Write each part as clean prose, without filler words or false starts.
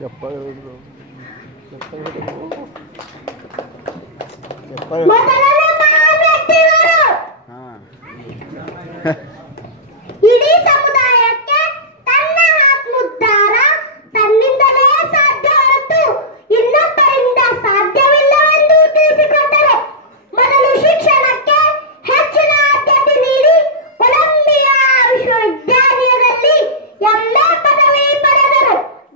చెప్పగలరు ಇಡೀ ಸಮುದಾಯಕ್ಕೆ ತನ್ನ ಆತ್ಮೋದ್ಧಾರ ತನ್ನಿಂದಲೇ ಸಾಧ್ಯ ಹೊರತು ಇನ್ನೊಬ್ಬರಿಂದ ಸಾಧ್ಯವಿಲ್ಲವೆಂದು ತಿಳಿಸಿಕೊಟ್ಟರು. ಮೊದಲು ಶಿಕ್ಷಣಕ್ಕೆ ಹೆಚ್ಚಿನ ಆದ್ಯತೆ ನೀಡಿ ಕೊಲಂಬಿಯಾ ವಿಶ್ವವಿದ್ಯಾಲಯದಲ್ಲಿ ಎಂಎ ಪದವಿ ಪಡೆದರು.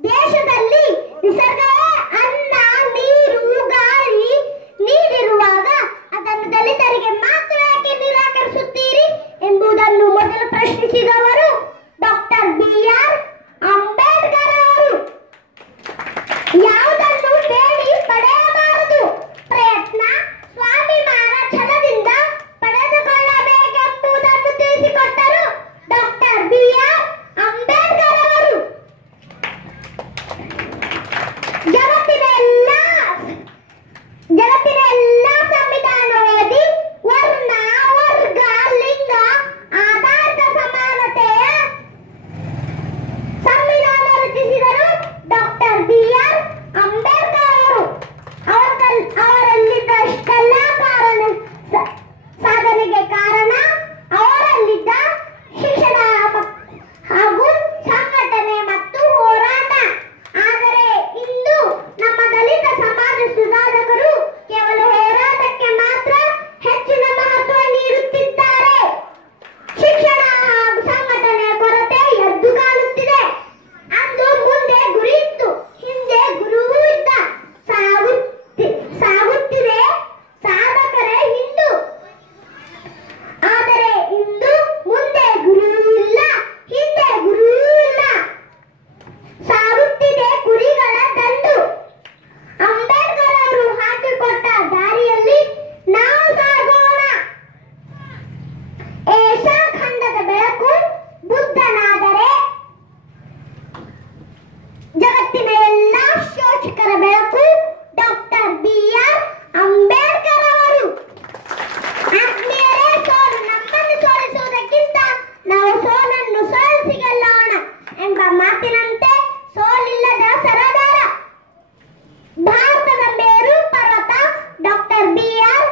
ದೇಶದಲ್ಲಿ ನಿಸರ್ಗವೇ ಅನ್ನ, ನೀರು, ಗಾಳಿ ನೀಡಿರುವಾಗ ಅದನ್ನು ದಲಿತರಿಗೆ ಮಾತ್ರ ಏಕೆ ನಿರಾಕರಿಸುತ್ತೀರಿ ಎಂಬುದನ್ನು ಮೊದಲು ಪ್ರಶ್ನಿಸಿದವರು ಡಾಕ್ಟರ್ ಬಿ.ಆರ್. ಅಂಬೇಡ್ಕರ್ ಅವರು. ಯಾವುದನ್ನು ಬೇಡಿ ಪಡೆಯಬಾರದು, ಪ್ರಯತ್ನ ಸ್ವಾಭಿಮಾನ ಛಲದಿಂದ ಪಡೆದುಕೊಳ್ಳಬೇಕೆಂಬುದನ್ನು ತಿಳಿಸಿಕೊಟ್ಟರು ಡಾಕ್ಟರ್ ಬಿ.ಆರ್. ಅಂಬೇಡ್ಕರ್ ಅವರು. ಜಗತ್ತಿನ ಎಲ್ಲ ಸಂವಿಧಾನವಾದಿ ವರ್ಣ, ವರ್ಗ, ಲಿಂಗ ಆಧಾರಿತ ಸಮಾನತೆಯ ಸಂವಿಧಾನ ರಚಿಸಿದರು ಡಾಕ್ಟರ್ ಬಿ.ಆರ್. ಅಂಬೇಡ್ಕರ್ ಅವರು. ಅವರಲ್ಲಿದ್ದಷ್ಟೆಲ್ಲ ಸಾಧನೆಗೆ ಕಾರಣ ಅವರಲ್ಲಿದ್ದ ಶಿಕ್ಷಣ ಹಾಗೂ ಸಂಘಟನೆ ಮತ್ತು ಹೋರಾಟ. ಆದರೆ ಇಂದು ನಮ್ಮ ದಲಿತ ಸಮಾಜ ಸುಧಾರಕರು ಕೇವಲ ಹೋರಾಟಕ್ಕೆ ಮಾತ್ರ ಹೆಚ್ಚಿನ ಮಹತ್ವ ನೀಡುತ್ತಿದ್ದಾರೆ. ಶಿಕ್ಷಣ ಹಾಗೂ ಸಂಘಟನೆಯ ಕೊರತೆ ಎದ್ದು ಕಾಣುತ್ತಿದೆ. ಅಂದು ಮುಂದೆ ಗುರಿ ಇತ್ತು, ಹಿಂದೆ ಗುರುವೂ ಇದ್ದ. ಸಾಗುತ್ತಿದೆ ಸಾಧಕರೇ ಹಿಂದು. ಆದರೆ ಇಂದು ಮುಂದೆ ಗುರುವೂ ಇಲ್ಲ, ಹಿಂದೆ ಗುರುವೂ ಇಲ್ಲ. ಸಾಗುತ್ತಿದೆ ಕುರಿಗಳ ದಂಡು. ಅಂಬೇಡ್ಕರ್ ಅವರು ಹಾಕಿಕೊಟ್ಟ ದಾರಿಯಲ್ಲಿ ನಾವು ಸಾಗೋಣ. ಏಷ್ಯಾ ಖಂಡದ ಬೆಳಕು ಬುದ್ಧನಾದರೆ ಜಗತ್ತಿನ ಎಲ್ಲ ಶೋಷಕರ ಬೆಳಕು ಡಾಕ್ಟರ್ ಬಿ.ಆರ್. ಅಂಬೇಡ್ಕರ್ ಅವರು. ಆತ್ಮೀಯರೇ, ಸೋಲು ನಮ್ಮನ್ನು ಸೋಲಿಸುವುದಕ್ಕಿಂತ ನಾವು ಸೋಲನ್ನು ಸೋಲಿಸಿ ಗೆಲ್ಲೋಣ ಎಂಬ ಮಾತಿನಂತೆ ಸೋಲಿಲ್ಲದ ಸರದಾರ ಭಾರತದ ಮೇರು ಪರ್ವತ ಡಾಕ್ಟರ್ ಬಿ.ಆರ್.